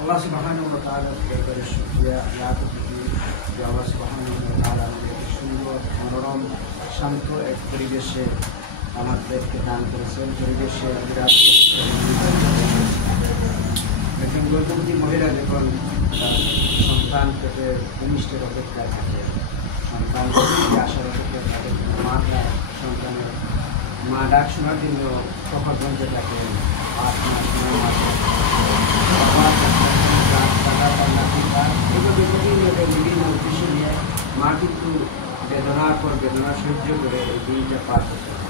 আল্লাহ সুবহানাহু ওয়া তাআলার দরবারে শুকরিয়া আল্লাহ যে আল্লাহ সুবহানাহু ওয়া তাআলা আমাদেরকে সুন্দর মনোরম শান্ত এক পরিবেশে আমাদেরকে দান করেছেন। পরিবেশে বিরাট একজন গর্ভবতী মহিলা যখন সন্তান পেটে ভূমিষ্ঠের অপেক্ষায় থাকে, সন্তান আসার অপেক্ষায় থাকে, সন্তানের মা ডাক শোনার জন্য প্রখরগঞ্জে থাকে 8 মাস 9 মাস বিভিন্ন উদ্দেশ্য নিয়ে মা কিন্তু বেদনার পর বেদনা সহ্য করে এই দিনটা পার করতে হয়।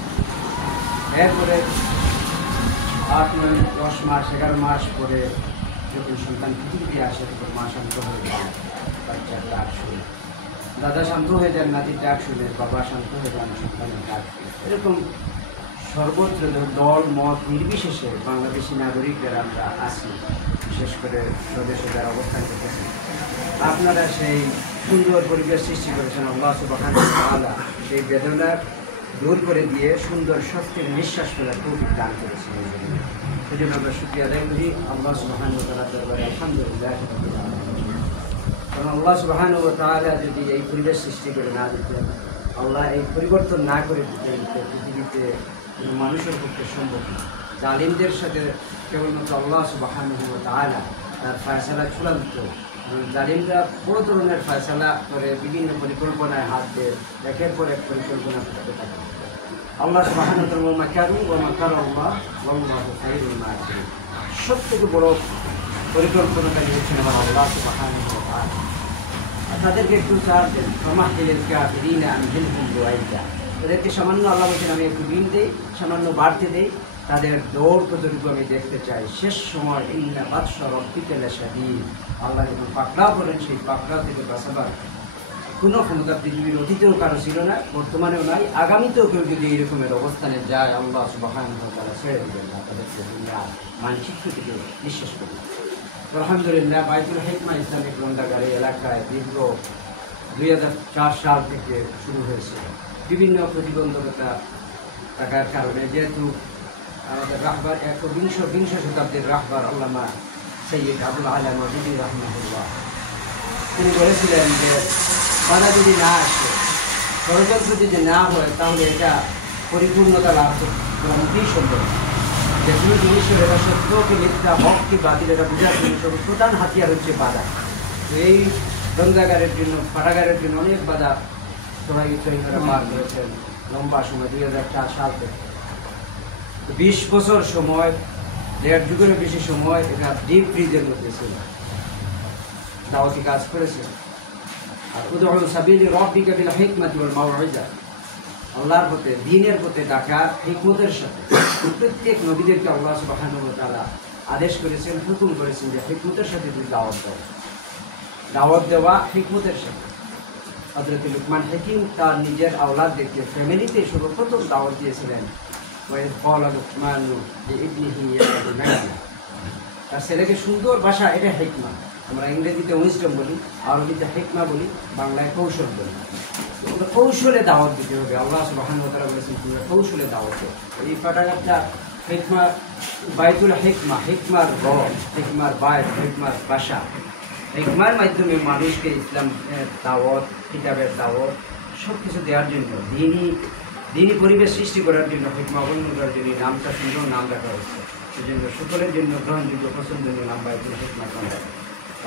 এরপরে 8 9 10 মাস 11 মাস পরে যখন সন্তান পৃথিবীতে আসে তখন মা শান্ত হয়ে যায়, বাচ্চার ডাক শুনে দাদা শান্ত হয়ে যান, নাতির ডাক শুনে বাবা শান্ত হয়ে যান, সন্তানের ডাক শুনে। এরকম সর্বত্র দল মত নির্বিশেষে বাংলাদেশি নাগরিকদের আমরা আছি, বিশেষ করে স্বদেশে যারা অবস্থান করতেছেন, আপনারা সেই সুন্দর পরিবেশ সৃষ্টি করেছেন। আল্লাহ সুবহানাহু ওয়া তাআলা সেই বেদনা দূর করে দিয়ে সুন্দর স্বস্তির নিঃশ্বাস ফেলার তৌফিক দান করেছেন। সেজন্য আমরা শুকরিয়া আদায় করি আল্লাহ সুবহানাহু ওয়া তাআলার দরবারে আলহামদুলিল্লাহ। কারণ আল্লাহ সুবহানাহু ওয়া তাআলা যদি এই পরিবেশ সৃষ্টি করে না দিতেন, আল্লাহ এই পরিবর্তন না করে দিতেন, পৃথিবীতে মানুষের পক্ষে সম্ভব না। জালিমদের সাথে কেবলমাত্র আল্লাহ সুবহানাহু ওয়া তাআলা তার ফয়সালা চূড়ান্ত। জালিমরা বড় ধরনের ফয়সালা করে বিভিন্ন পরিকল্পনায় হাত দিয়ে একের পর এক পরিকল্পনা করতে থাকে। আল্লাহ সুবহানাহু ওয়া তাআলা মাকারু ওয়া মাকারাল্লাহ ওয়াল্লাহু খায়রুল মাকিরিন। সবথেকে বড় পরিকল্পনাকারী হচ্ছেন আমার আল্লাহ সুবহানাহু ওয়া তাআলা। তাদেরকে একটু ছাড় দেন, ফামাহলিল কাফিরিনা আমহিলহুম রুয়াইদা। তাদেরকে সামান্য আল্লাহ বলছেন আমি একটু দিন দিই, সামান্য বাড়তে দিই, তাদের দৌড় কতটুকু আমি দেখতে চাই। শেষ সময় ইন্না বাতশা রাব্বিকা লাশাদীদ। আল্লাহ যখন পাকড়াও করেন, সেই পাকড়াও থেকে বাঁচাবার কোনো ক্ষমতা পৃথিবীর অতীতেও কারো ছিল না, বর্তমানেও নাই, আগামীতেও কেউ যদি এইরকমের অবস্থানে যায় আল্লাহ সুবহানাহু ওয়া তাআলা ছেড়ে দিবেন না, তাদেরকে দুনিয়ার মানচিত্র থেকে নিঃশেষ করবেন। আলহামদুলিল্লাহ, বাইতুল হিকমা ইসলামিক গ্রন্থাগার এলাকায় দীর্ঘ 2004 সাল থেকে শুরু হয়েছে। বিভিন্ন প্রতিবন্ধকতা থাকার কারণে, যেহেতু আমাদের রাহবার বিংশ শতাব্দীর রাহবার আল্লামা সৈয়দ আবুল আলা মাওদুদী রাহমাহুল্লাহ, তিনি বলেছিলেন যে বাধা যদি না আসে, ষড়যন্ত্র যদি না হয়, তাহলে এটা পরিপূর্ণতা লাভ করা মোটেই সম্ভব। যে কোনো জিনিসের এটা সত্য কি মিথ্যা, হক কি বাতিল, এটা বোঝার জন্য প্রধান হাতিয়ার হচ্ছে বাধা। তো এই গ্রন্থাগারের জন্য, পাঠাগারের জন্য অনেক বাধা সবাই তৈরি করে পার করেছেন লম্বা সময়। 2004 সাল থেকে 20 বছর সময়, 1.5 যুগেরও বেশি সময় এটা ডিপ ফ্রিজের মধ্যে ছিল, দাওয়াতি কাজ করেছে। আর উদউ সাবিলি রাব্বিকা বিল হিকমাতি ওয়াল মাউইযা, আল্লাহর পথে, দ্বীনের পথে ডাকা হিকমতের সাথে। প্রত্যেক নবীদেরকে আল্লাহ সুবহানাহু ওয়া তাআলা আদেশ করেছেন, হুকুম করেছেন যে হিকমতের সাথে তুমি দাওয়াত দেওয়া হিকমতের সাথে। হযরত লুকমান হাকিম তার নিজের আওলাদদেরকে ফ্যামিলিতে সর্বপ্রথম দাওয়াত দিয়েছিলেন। ওয়াইদ ক্বালা লুকমানু লিইবনিহি ইয়া বুনাইয়া, তার ছেলেকে সুন্দর ভাষা, এটা হিকমা। আমরা ইংরেজিতে উইজডম বলি, আরবিতে হিকমা বলি, বাংলায় কৌশল বলি। কৌশলে দাওয়াত দিতে হবে। আল্লাহ সুবহানাহু ওয়া তাআলা বলেছেন তোমরা কৌশলে দাওয়াত দাও। এই পাঠাগারটা হিকমা, বাইতুল হিকমা, হিকমার ঘর, হিকমার বাইত, হিকমার ভাষা। হিকমার মাধ্যমে মানুষকে ইসলাম দাওয়াত, কিতাবের দাওয়াত সব কিছু দেওয়ার জন্য, দিনী পরিবেশ সৃষ্টি করার জন্য, হিকমা অবলম্বন করার জন্য নামটা সুন্দর নাম রাখা হয়েছে। সেজন্য সকলের জন্য গ্রহণযোগ্য, পছন্দনীয় নাম বাইতুল হিকমা গ্রন্থাগার।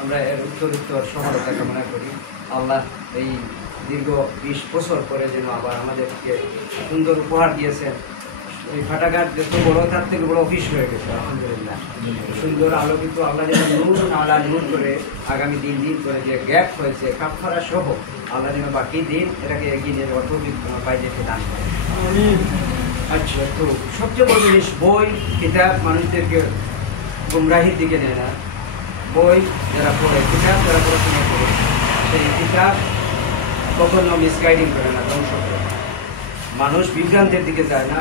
আমরা এর উত্তর সফলতা কামনা করি। আল্লাহ এই দীর্ঘ 20 বছর পরে যেন আবার আমাদেরকে সুন্দর উপহার দিয়েছেন। এই পাঠাগার যত বড়, তার থেকে বড় অফিস হয়ে গেছে আলহামদুলিল্লাহ। সুন্দর আলোকিত, আল্লাহ যেন নূর আলা নূর করে আগামী দিন করে যে গ্যাপ হয়েছে কাফারা সহ, আল্লাহ যেন বাকি দিন এটাকে এগিয়ে নিয়ে যাওয়ার তৌফিক পাই যেতে দান করে। আচ্ছা, তো সবচেয়ে বড় জিনিস বই, কিতাব মানুষদেরকে গুমরাহির দিকে নেয় না। বই যারা পড়ে, কিতাব যারা পড়াশোনা করে, সেই কিতাব কখনো মিসগাইডিং করে না, ধ্বংস করে। মানুষ বিভ্রান্তের দিকে যায় না।